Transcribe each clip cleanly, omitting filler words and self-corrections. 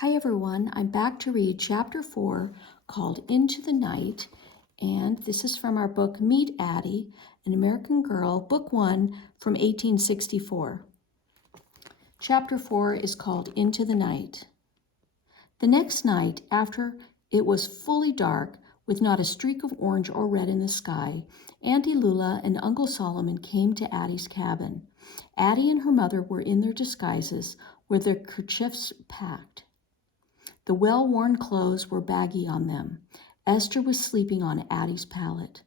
Hi everyone, I'm back to read chapter 4 called Into the Night, and this is from our book Meet Addy, an American Girl, book 1 from 1864. Chapter 4 is called Into the Night. The next night, after it was fully dark, with not a streak of orange or red in the sky, Auntie Lula and Uncle Solomon came to Addy's cabin. Addy and her mother were in their disguises, with their kerchiefs packed. The well-worn clothes were baggy on them. Esther was sleeping on Addy's pallet.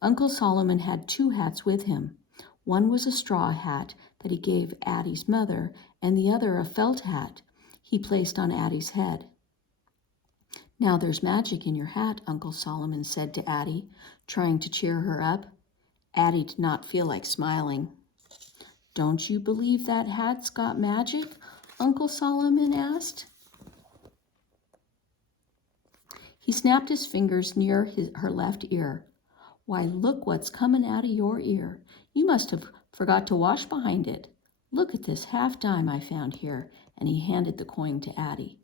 Uncle Solomon had 2 hats with him. One was a straw hat that he gave Addy's mother, and the other a felt hat he placed on Addy's head. "Now there's magic in your hat," Uncle Solomon said to Addy, trying to cheer her up. Addy did not feel like smiling. "Don't you believe that hat's got magic?" Uncle Solomon asked. He snapped his fingers near her left ear. "Why, look what's coming out of your ear. You must have forgot to wash behind it. Look at this half-dime I found here," and he handed the coin to Addy.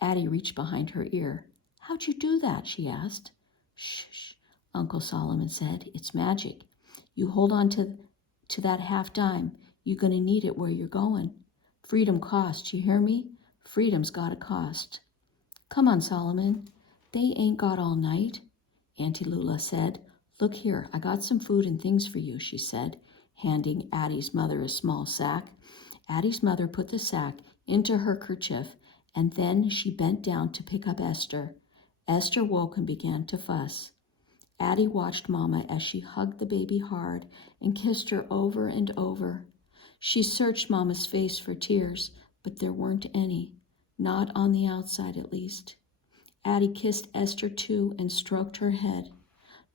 Addy reached behind her ear. "How'd you do that?" she asked. "Shh," Uncle Solomon said. "It's magic. You hold on to that half-dime. You're going to need it where you're going. Freedom costs, you hear me? Freedom's got a cost. Come on, Solomon. They ain't got all night," Auntie Lula said. "Look here, I got some food and things for you," she said, handing Addy's mother a small sack. Addy's mother put the sack into her kerchief, and then she bent down to pick up Esther. Esther woke and began to fuss. Addy watched Mama as she hugged the baby hard and kissed her over and over. She searched Mama's face for tears, but there weren't any, not on the outside at least. Addy kissed Esther too and stroked her head.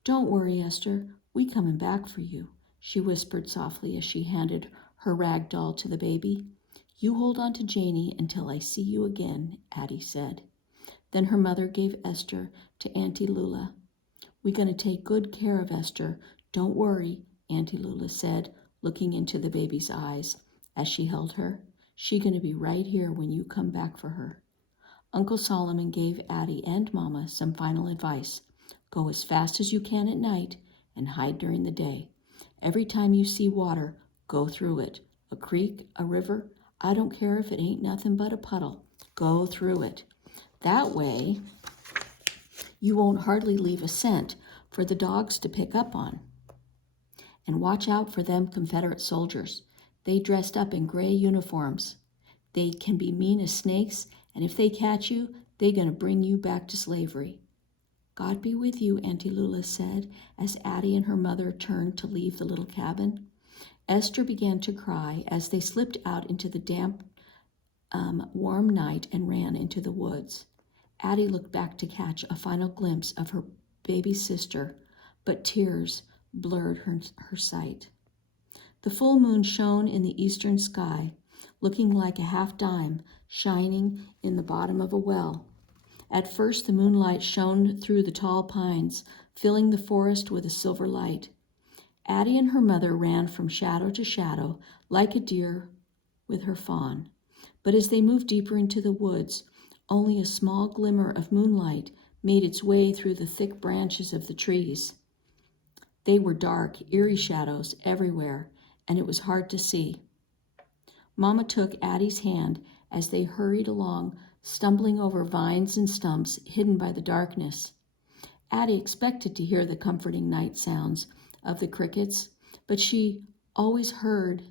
"Don't worry, Esther, we coming back for you," she whispered softly as she handed her rag doll to the baby. "You hold on to Janie until I see you again," Addy said. Then her mother gave Esther to Auntie Lula. "We're going to take good care of Esther. Don't worry," Auntie Lula said, looking into the baby's eyes as she held her. "She's going to be right here when you come back for her." Uncle Solomon gave Addy and Mama some final advice. "Go as fast as you can at night and hide during the day. Every time you see water, go through it. A creek, a river, I don't care if it ain't nothing but a puddle. Go through it. That way, you won't hardly leave a scent for the dogs to pick up on. And watch out for them Confederate soldiers. They dressed up in gray uniforms. They can be mean as snakes, and if they catch you, they're going to bring you back to slavery." "God be with you," Auntie Lula said, as Addy and her mother turned to leave the little cabin. Esther began to cry as they slipped out into the damp, warm night and ran into the woods. Addy looked back to catch a final glimpse of her baby sister, but tears blurred her sight. The full moon shone in the eastern sky, looking like a half-dime shining in the bottom of a well. At first the moonlight shone through the tall pines, filling the forest with a silver light. Addy and her mother ran from shadow to shadow like a deer with her fawn. But as they moved deeper into the woods, only a small glimmer of moonlight made its way through the thick branches of the trees. They were dark, eerie shadows everywhere, and it was hard to see. Mama took Addy's hand as they hurried along, stumbling over vines and stumps hidden by the darkness. Addy expected to hear the comforting night sounds of the crickets, but she always heard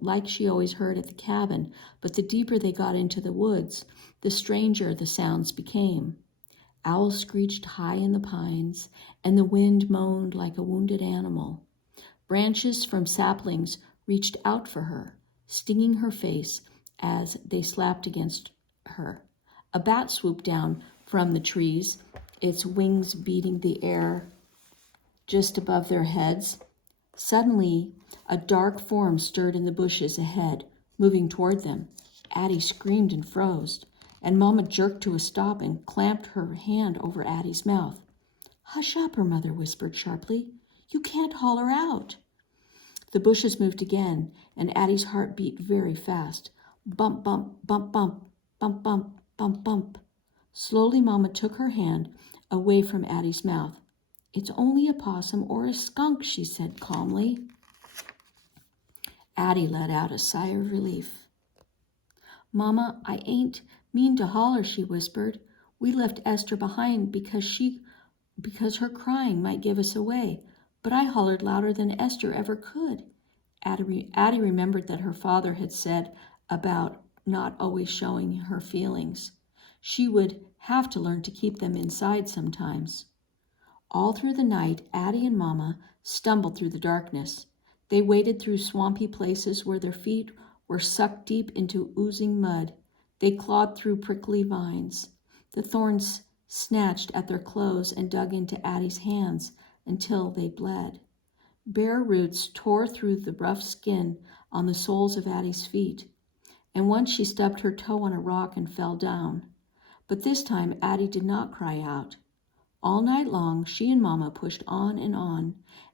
like she always heard at the cabin, but the deeper they got into the woods, the stranger the sounds became. Owls screeched high in the pines, and the wind moaned like a wounded animal. Branches from saplings reached out for her, stinging her face as they slapped against her. A bat swooped down from the trees, its wings beating the air just above their heads. Suddenly, a dark form stirred in the bushes ahead, moving toward them. Addy screamed and froze, and Mama jerked to a stop and clamped her hand over Addy's mouth. "Hush up," her mother whispered sharply. "You can't haul her out." The bushes moved again, and Addy's heart beat very fast. Bump, bump, bump, bump. Bump, bump, bump, bump. Slowly, Mama took her hand away from Addy's mouth. It's only a possum or a skunk, she said calmly. Addy let out a sigh of relief. Mama, I ain't mean to holler, she whispered. We left Esther behind because her crying might give us away, but I hollered louder than Esther ever could. Addy remembered that her father had said about not always showing her feelings. She would have to learn to keep them inside sometimes. All through the night, Addy and Mama stumbled through the darkness. They waded through swampy places where their feet were sucked deep into oozing mud. They clawed through prickly vines. The thorns snatched at their clothes and dug into Addy's hands until they bled. Bare roots tore through the rough skin on the soles of Addy's feet, and once she stubbed her toe on a rock and fell down. But this time Addy did not cry out. All night long, she and Mama pushed on,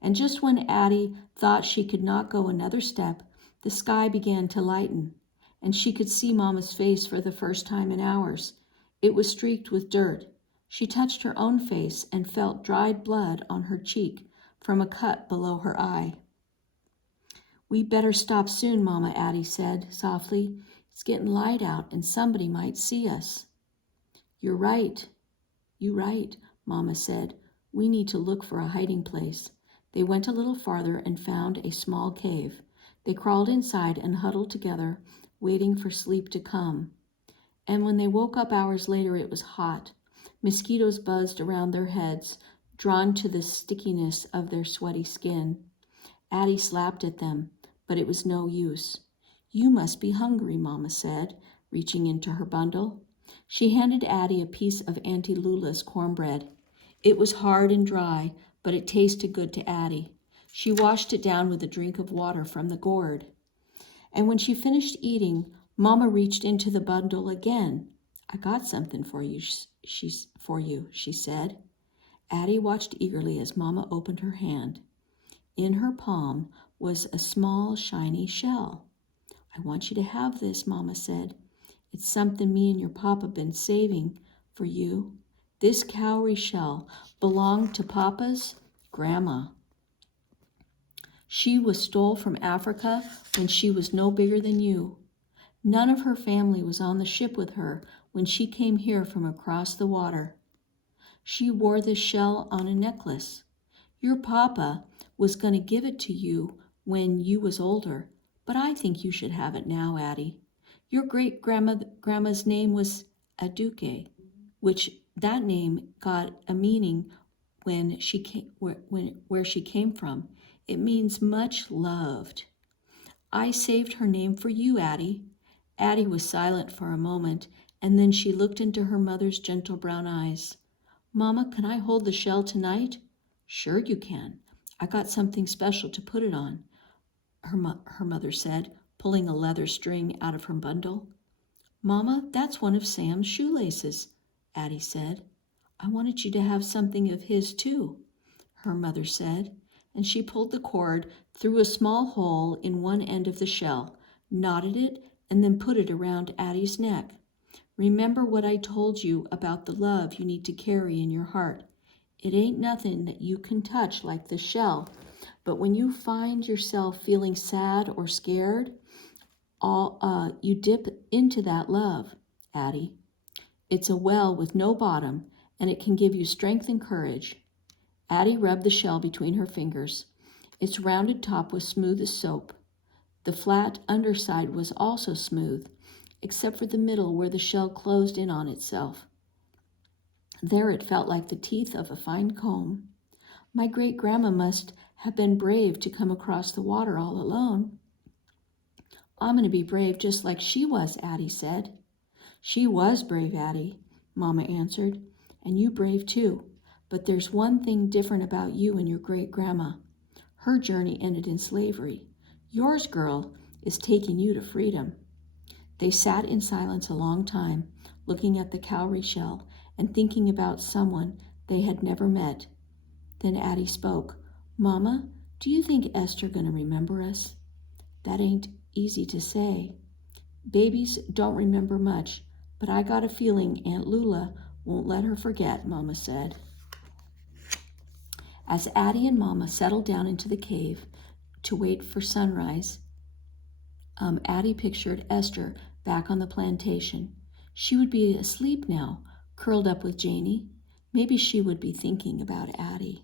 and just when Addy thought she could not go another step, the sky began to lighten, and she could see Mama's face for the first time in hours. It was streaked with dirt. She touched her own face and felt dried blood on her cheek from a cut below her eye. We better stop soon, Mama, Addy said softly. It's getting light out, and somebody might see us. You're right, Mama said. We need to look for a hiding place. They went a little farther and found a small cave. They crawled inside and huddled together, waiting for sleep to come. And when they woke up hours later, it was hot. Mosquitoes buzzed around their heads, drawn to the stickiness of their sweaty skin. Addy slapped at them, but it was no use. You must be hungry, Mama said, reaching into her bundle. She handed Addy a piece of Auntie Lula's cornbread. It was hard and dry, but it tasted good to Addy. She washed it down with a drink of water from the gourd. And when she finished eating, Mama reached into the bundle again. I got something for you, she said. Addy watched eagerly as Mama opened her hand. In her palm was a small, shiny shell. I want you to have this, Mama said. It's something me and your papa been saving for you. This cowrie shell belonged to Papa's grandma. She was stole from Africa when she was no bigger than you. None of her family was on the ship with her when she came here from across the water. She wore this shell on a necklace. Your papa was going to give it to you when you was older, but I think you should have it now, Addy. Your great-grandma's name was Aduke, which that name got a meaning when she came, where she came from. It means much loved. I saved her name for you, Addy. Addy was silent for a moment, and then she looked into her mother's gentle brown eyes. Mama, can I hold the shell tonight? Sure you can. I got something special to put it on, her mother said, pulling a leather string out of her bundle. Mama, that's one of Sam's shoelaces, Addy said. I wanted you to have something of his too, her mother said, and she pulled the cord through a small hole in one end of the shell, knotted it, and then put it around Addy's neck. Remember what I told you about the love you need to carry in your heart. It ain't nothing that you can touch like the shell, but when you find yourself feeling sad or scared, you dip into that love, Addy. It's a well with no bottom, and it can give you strength and courage. Addy rubbed the shell between her fingers. Its rounded top was smooth as soap. The flat underside was also smooth, except for the middle where the shell closed in on itself. There it felt like the teeth of a fine comb. My great-grandma must have been brave to come across the water all alone. I'm going to be brave just like she was, Addy said. She was brave, Addy, Mama answered, and you brave too. But there's one thing different about you and your great-grandma. Her journey ended in slavery. Yours, girl, is taking you to freedom. They sat in silence a long time, looking at the cowrie shell and thinking about someone they had never met. Then Addy spoke. Mama, do you think Esther gonna remember us? That ain't easy to say. Babies don't remember much, But I got a feeling Aunt Lula won't let her forget, Mama said. As Addy and Mama settled down into the cave to wait for sunrise, Addy pictured Esther back on the plantation. She would be asleep now, curled up with Janie. Maybe she would be thinking about Addy.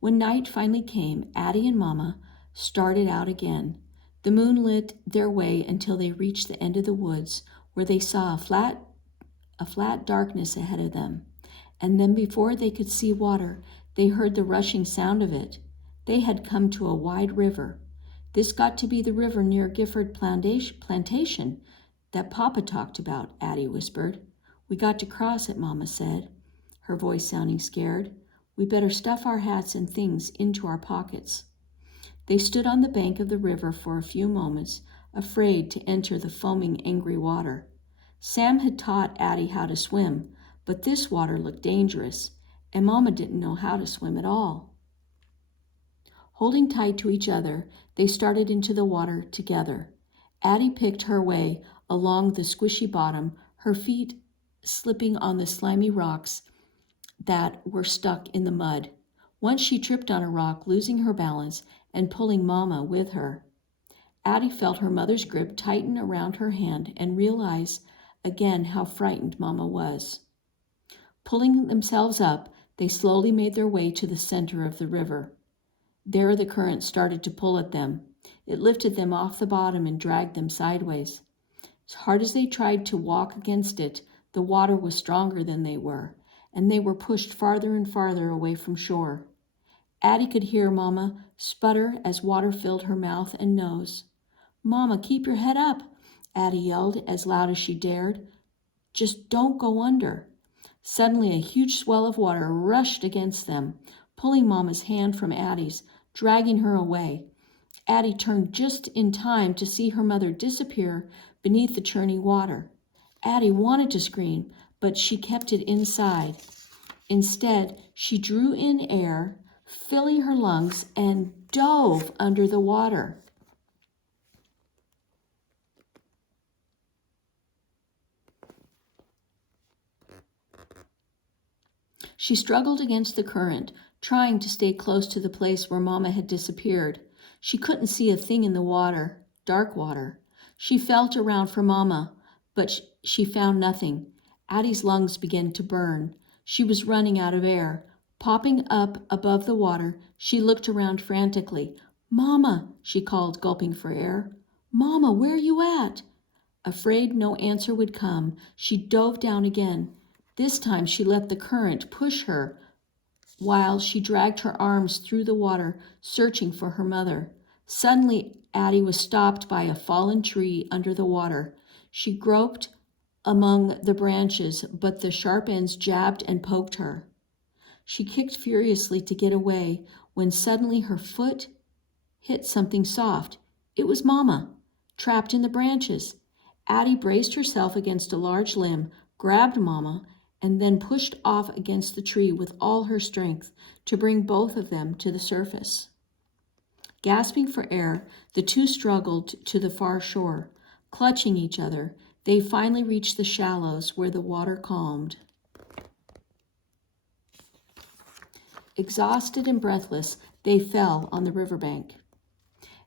When night finally came, Addy and Mama started out again. The moon lit their way until they reached the end of the woods, where they saw a flat darkness ahead of them. And then before they could see water, they heard the rushing sound of it. They had come to a wide river. This got to be the river near Gifford Plantation that Papa talked about, Addy whispered. We got to cross it, Mama said, her voice sounding scared. We better stuff our hats and things into our pockets. They stood on the bank of the river for a few moments, afraid to enter the foaming, angry water. Sam had taught Addy how to swim, but this water looked dangerous, and Mama didn't know how to swim at all. Holding tight to each other, they started into the water together. Addy picked her way along the squishy bottom, her feet slipping on the slimy rocks that were stuck in the mud. Once she tripped on a rock, losing her balance and pulling Mama with her. Addy felt her mother's grip tighten around her hand and realized again how frightened Mama was. Pulling themselves up, they slowly made their way to the center of the river. There the current started to pull at them. It lifted them off the bottom and dragged them sideways. As hard as they tried to walk against it, the water was stronger than they were, and they were pushed farther and farther away from shore. Addy could hear Mama sputter as water filled her mouth and nose. Mama, keep your head up, Addy yelled as loud as she dared. Just don't go under. Suddenly a huge swell of water rushed against them, pulling Mama's hand from Addy's, dragging her away. Addy turned just in time to see her mother disappear beneath the churning water. Addy wanted to scream, but she kept it inside. Instead, she drew in air, filling her lungs, and dove under the water. She struggled against the current, trying to stay close to the place where Mama had disappeared. She couldn't see a thing in the water, dark water. She felt around for Mama, but she found nothing. Addy's lungs began to burn. She was running out of air. Popping up above the water, she looked around frantically. Mama, she called, gulping for air. Mama, where you at? Afraid no answer would come, she dove down again. This time she let the current push her while she dragged her arms through the water, searching for her mother. Suddenly, Addy was stopped by a fallen tree under the water. She groped among the branches, but the sharp ends jabbed and poked her. She kicked furiously to get away when suddenly her foot hit something soft. It was Mama, trapped in the branches. Addy braced herself against a large limb, grabbed Mama, and then pushed off against the tree with all her strength to bring both of them to the surface. Gasping for air, the two struggled to the far shore. Clutching each other, they finally reached the shallows where the water calmed. Exhausted and breathless, they fell on the riverbank.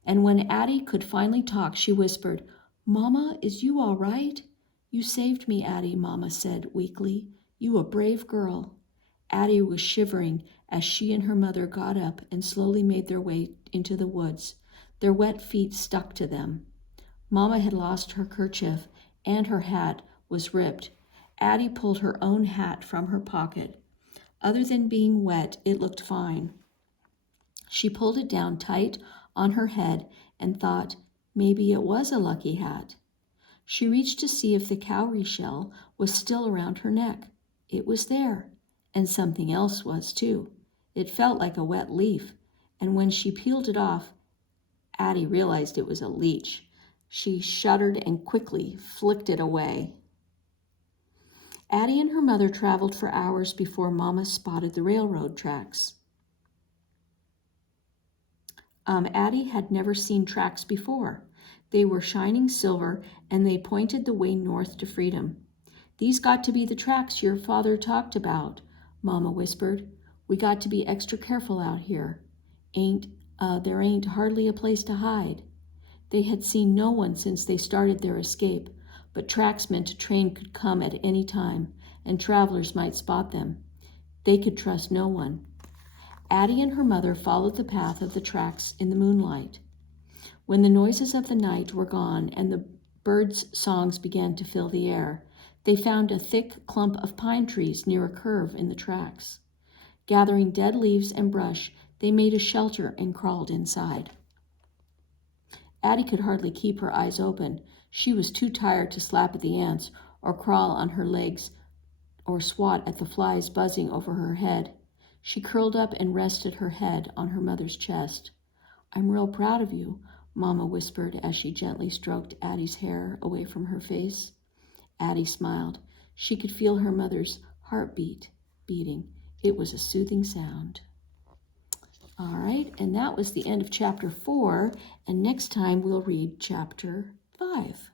And when Addy could finally talk, she whispered, Mama, is you all right? You saved me, Addy, Mama said weakly. You a brave girl. Addy was shivering as she and her mother got up and slowly made their way into the woods. Their wet feet stuck to them. Mama had lost her kerchief and her hat was ripped. Addy pulled her own hat from her pocket. Other than being wet, it looked fine. She pulled it down tight on her head and thought, maybe it was a lucky hat. She reached to see if the cowrie shell was still around her neck. It was there, and something else was too. It felt like a wet leaf, and when she peeled it off, Addy realized it was a leech. She shuddered and quickly flicked it away. Addy and her mother traveled for hours before Mama spotted the railroad tracks. Addy had never seen tracks before. They were shining silver, and they pointed the way north to freedom. "These got to be the tracks your father talked about," Mama whispered. "We got to be extra careful out here. There ain't hardly a place to hide." They had seen no one since they started their escape, but tracks meant a train could come at any time, and travelers might spot them. They could trust no one. Addy and her mother followed the path of the tracks in the moonlight. When the noises of the night were gone and the birds' songs began to fill the air, they found a thick clump of pine trees near a curve in the tracks. Gathering dead leaves and brush, they made a shelter and crawled inside. Addy could hardly keep her eyes open. She was too tired to slap at the ants or crawl on her legs or swat at the flies buzzing over her head. She curled up and rested her head on her mother's chest. "I'm real proud of you," Mama whispered as she gently stroked Addy's hair away from her face. Addy smiled. She could feel her mother's heartbeat beating. It was a soothing sound. All right, and that was the end of chapter 4, and next time we'll read chapter 5.